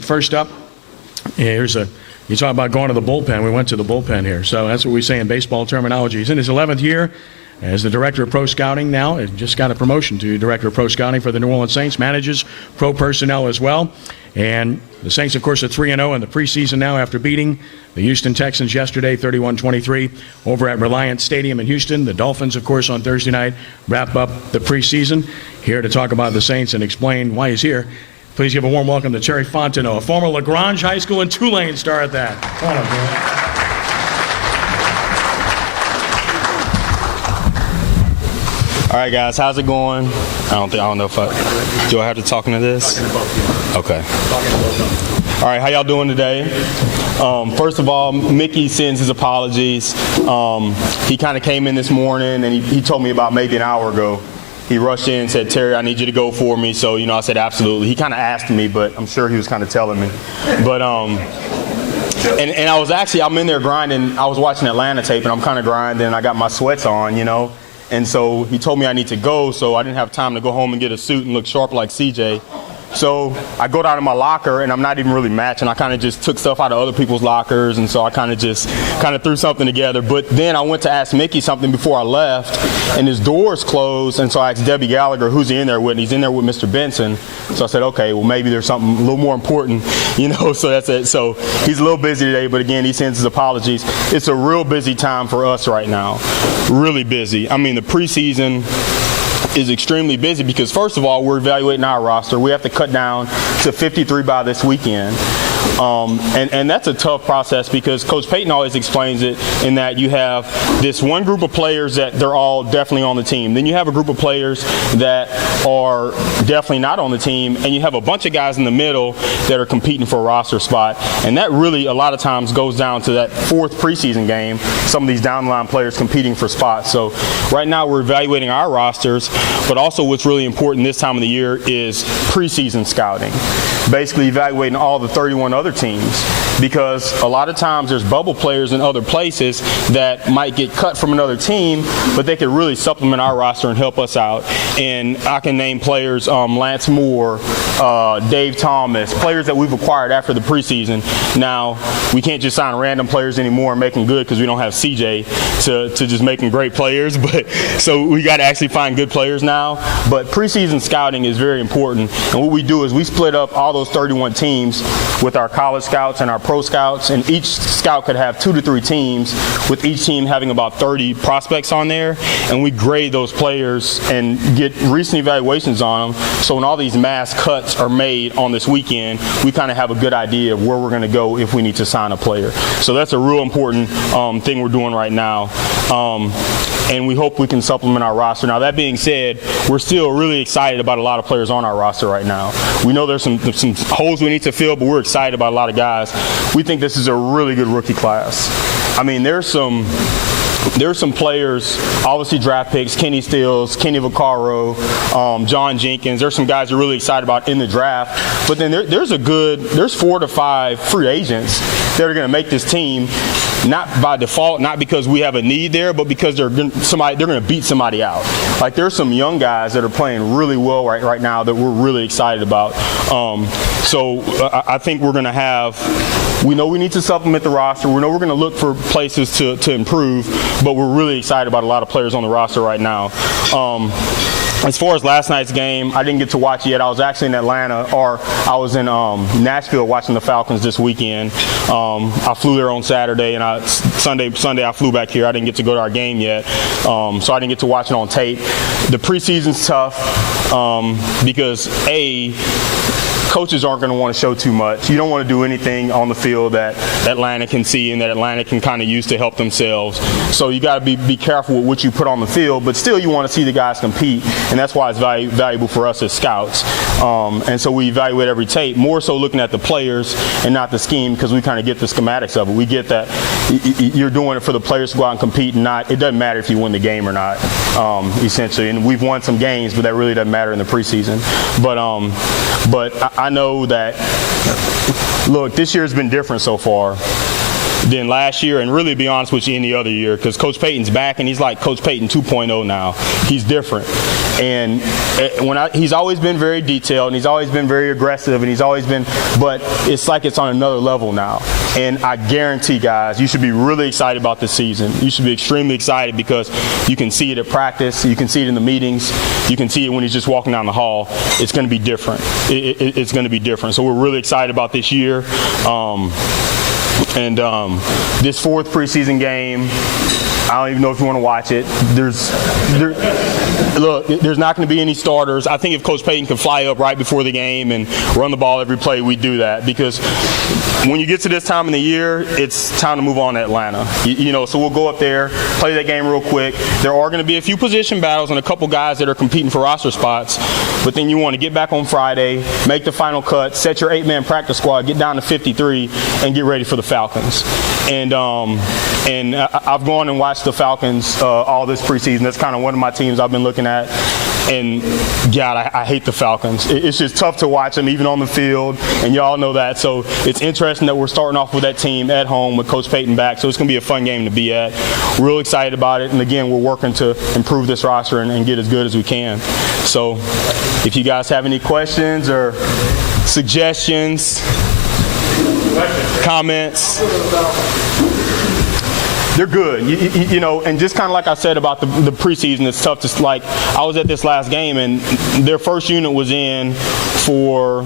First up, you talk about going to the bullpen. We went to the bullpen here. So that's what we say in baseball terminology. He's in his 11th year as the director of pro scouting now. And just got a promotion to director of pro scouting for the New Orleans Saints. Manages pro personnel as well. And the Saints, of course, are 3-0 in the preseason now after beating the Houston Texans yesterday, 31-23, over at Reliant Stadium in Houston. The Dolphins, of course, on Thursday night wrap up the preseason. Here to talk about the Saints and explain why he's here. Please give a warm welcome to Terry Fontenot, a former LaGrange High School and Tulane star at that. Come on up, man. All right, guys, how's it going? I don't know if do I have to talk into this? Okay. All right, how y'all doing today? First of all, Mickey sends his apologies. He kind of came in this morning and he told me about maybe an hour ago. He rushed in and said, "Terry, I need you to go for me." So, I said, absolutely. He kind of asked me, but I'm sure he was kind of telling me. But, and I'm in there grinding. I was watching Atlanta tape, and I'm kind of grinding, and I got my sweats on, And so he told me I need to go, so I didn't have time to go home and get a suit and look sharp like CJ. So I go down to my locker, and I'm not even really matching. I kind of just took stuff out of other people's lockers, and so I kind of threw something together. But then I went to ask Mickey something before I left, and his door's closed, and so I asked Debbie Gallagher, who's he in there with, and he's in there with Mr. Benson. So I said, okay, well, maybe there's something a little more important, so that's it. So he's a little busy today, but again, he sends his apologies. It's a real busy time for us right now, really busy. I mean, the preseason is extremely busy because, first of all, we're evaluating our roster. We have to cut down to 53 by this weekend. And that's a tough process because Coach Payton always explains it in that you have this one group of players that they're all definitely on the team. Then you have a group of players that are definitely not on the team, and you have a bunch of guys in the middle that are competing for a roster spot. And that really a lot of times goes down to that fourth preseason game, some of these down the line players competing for spots. So right now we're evaluating our rosters, but also what's really important this time of the year is preseason scouting. Basically evaluating all the 31 other teams, because a lot of times there's bubble players in other places that might get cut from another team, but they could really supplement our roster and help us out. And I can name players, Lance Moore, Dave Thomas, players that we've acquired after the preseason. Now, we can't just sign random players anymore and make them good because we don't have CJ to just make them great players. But so we got to actually find good players now. But preseason scouting is very important. And what we do is we split up all those 31 teams with our college scouts and our pro scouts, and each scout could have 2 to 3 teams, with each team having about 30 prospects on there, and we grade those players and get recent evaluations on them, so when all these mass cuts are made on this weekend, we kind of have a good idea of where we're going to go if we need to sign a player. So that's a real important thing we're doing right now, and we hope we can supplement our roster. Now, that being said, we're still really excited about a lot of players on our roster right now. We know there's some holes we need to fill, but we're excited about a lot of guys. We think this is a really good rookie class. I mean, there's some players, obviously draft picks, Kenny Stills, Kenny Vaccaro, John Jenkins. There's some guys we're really excited about in the draft. But then there's 4 to 5 free agents that are going to make this team, not by default, not because we have a need there, but because they're going to beat somebody out. Like, there's some young guys that are playing really well right now that we're really excited about. So I think we're going to we know we need to supplement the roster. We know we're going to look for places to improve, but we're really excited about a lot of players on the roster right now. As far as last night's game, I didn't get to watch it yet. I was actually in Atlanta, or I was in Nashville watching the Falcons this weekend. I flew there on Saturday, and Sunday I flew back here. I didn't get to go to our game yet, so I didn't get to watch it on tape. The preseason's tough because, coaches aren't going to want to show too much. You don't want to do anything on the field that Atlanta can see and that Atlanta can kind of use to help themselves. So you got to be careful with what you put on the field, but still you want to see the guys compete, and that's why it's valuable for us as scouts. And so we evaluate every tape, more so looking at the players and not the scheme, because we kind of get the schematics of it. We get that you're doing it for the players to go out and compete, and it doesn't matter if you win the game or not, essentially. And we've won some games, but that really doesn't matter in the preseason. But I know that, look, this year has been different so far. than last year, and really, to be honest with you, any other year, because Coach Payton's back, and he's like Coach Payton 2.0 now. He's different. And he's always been very detailed, and he's always been very aggressive, and he's always been, but it's like it's on another level now. And I guarantee, guys, you should be really excited about this season. You should be extremely excited because you can see it at practice, you can see it in the meetings, you can see it when he's just walking down the hall. It's going to be different. It's going to be different. So we're really excited about this year. This fourth preseason game, I don't even know if you want to watch it. There's not going to be any starters. I think if Coach Payton can fly up right before the game and run the ball every play, we do that, because when you get to this time of the year, it's time to move on to Atlanta. So we'll go up there, play that game real quick. There are going to be a few position battles and a couple guys that are competing for roster spots, but then you want to get back on Friday, make the final cut, set your 8-man practice squad, get down to 53, and get ready for the Falcons. And I've gone and watched the Falcons all this preseason. That's kind of one of my teams I've been looking at. And, God, I hate the Falcons. It's just tough to watch them, even on the field, and y'all know that. So it's interesting that we're starting off with that team at home with Coach Payton back. So it's going to be a fun game to be at. Real excited about it. And, again, we're working to improve this roster and get as good as we can. So if you guys have any questions or suggestions, comments. They're good, and just kind of like I said about the preseason, it's tough to, like, I was at this last game, and their first unit was in for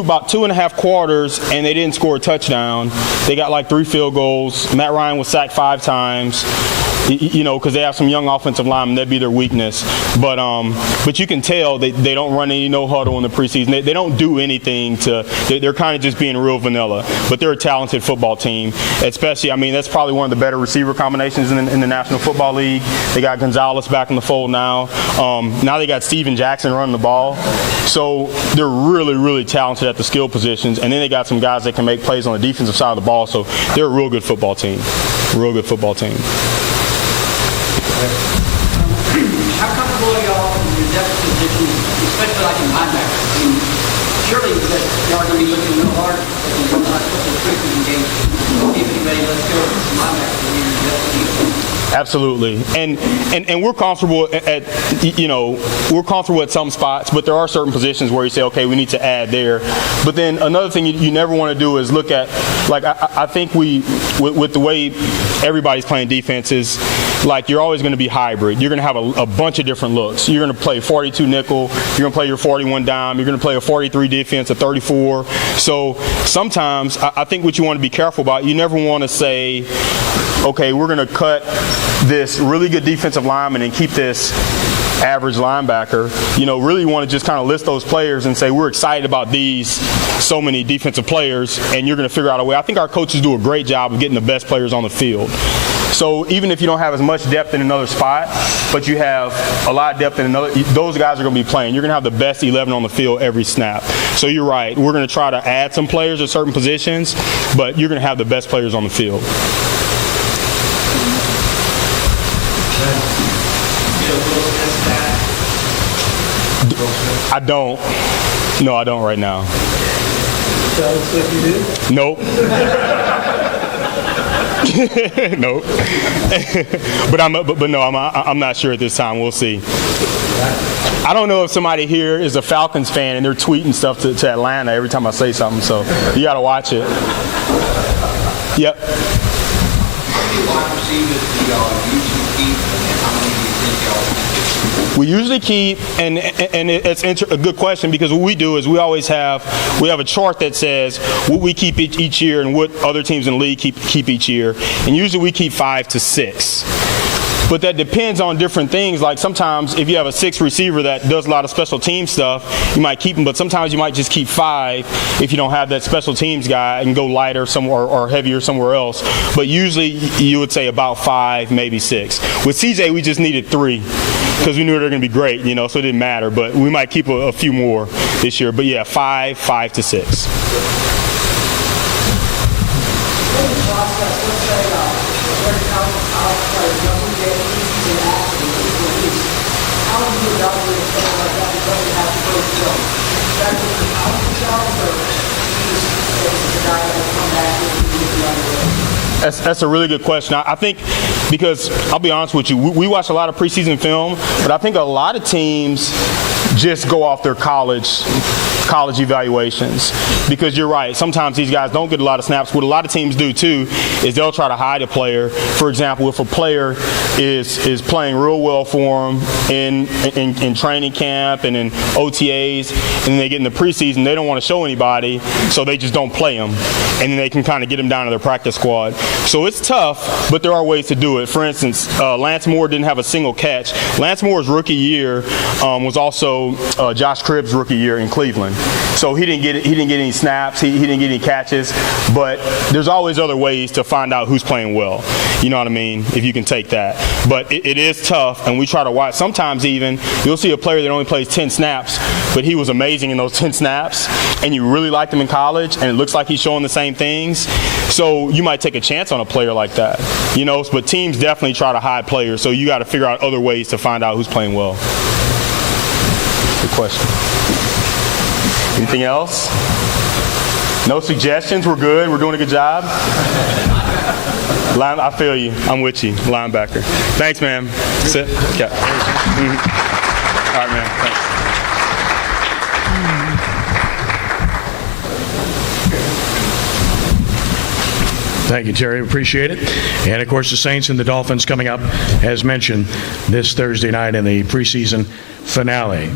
about 2.5 quarters, and they didn't score a touchdown. They got like 3 field goals. Matt Ryan was sacked 5 times. Because they have some young offensive linemen, that'd be their weakness. But you can tell they don't run any no huddle in the preseason. They don't do anything they're kind of just being real vanilla. But they're a talented football team. Especially, that's probably one of the better receiver combinations in the National Football League. They got Gonzalez back in the fold now. Now they got Steven Jackson running the ball. So they're really, really talented at the skill positions. And then they got some guys that can make plays on the defensive side of the ball. So they're a real good football team. Real good football team. How comfortable are y'all in your depth position, especially like in linebacker? Surely y'all are going to be looking real hard at the last couple of preseason games. See if anybody lets go of some linebackers in your depth position. Absolutely, and we're comfortable at some spots, but there are certain positions where you say, okay, we need to add there. But then another thing you never want to do is look at, like, I think with the way everybody's playing defenses, like, you're always going to be hybrid. You're going to have a bunch of different looks. You're going to play 42 nickel. You're going to play your 41 dime. You're going to play a 43 defense, a 34. So sometimes I think what you want to be careful about, you never want to say, okay, we're going to cut this really good defensive lineman and keep this average linebacker. Really you want to just kind of list those players and say, we're excited about these so many defensive players, and you're going to figure out a way. I think our coaches do a great job of getting the best players on the field. So even if you don't have as much depth in another spot, but you have a lot of depth in another, those guys are going to be playing. You're going to have the best 11 on the field every snap. So you're right. We're going to try to add some players at certain positions, but you're going to have the best players on the field. I don't. No, I don't right now. Sounds like you do? Nope. Nope. but no, I'm not sure at this time. We'll see. I don't know if somebody here is a Falcons fan and they're tweeting stuff to Atlanta every time I say something, so you got to watch it. Yep. How many wide receivers do y'all usually keep, and how many do you think y'all keep? We usually keep, and it's a good question, because what we do is we have a chart that says what we keep each year and what other teams in the league keep each year, and usually we keep 5 to 6. But that depends on different things. Like sometimes if you have a 6th receiver that does a lot of special team stuff, you might keep him, but sometimes you might just keep 5 if you don't have that special teams guy and go lighter somewhere or heavier somewhere else. But usually you would say about 5, maybe 6. With CJ, we just needed 3 because we knew they were going to be great, so it didn't matter. But we might keep a few more this year. But yeah, 5 to 6. How do you That's a really good question. I think because I'll be honest with you, we watch a lot of preseason film, but I think a lot of teams just go off their college evaluations, because you're right. Sometimes these guys don't get a lot of snaps. What a lot of teams do too is they'll try to hide a player. For example, if a player is playing real well for them in training camp and in OTAs, and then they get in the preseason, they don't want to show anybody, so they just don't play them, and then they can kind of get them down to their practice squad. So it's tough, but there are ways to do it. For instance, Lance Moore didn't have a single catch. Lance Moore's rookie year was also Josh Cribbs' rookie year in Cleveland. So he didn't get any snaps, he didn't get any catches, but there's always other ways to find out who's playing well. You know what I mean? If you can take that. But it is tough, and we try to watch. Sometimes even you'll see a player that only plays 10 snaps, but he was amazing in those 10 snaps, and you really liked him in college, and it looks like he's showing the same things. So you might take a chance on a player like that. But teams definitely try to hide players, so you got to figure out other ways to find out who's playing well. Good question. Anything else? No suggestions? We're good? We're doing a good job? I feel you. I'm with you. Linebacker. Thanks, man. Sit. Yeah. All right, man. Thanks. Thank you, Terry. Appreciate it. And, of course, the Saints and the Dolphins coming up, as mentioned, this Thursday night in the preseason finale.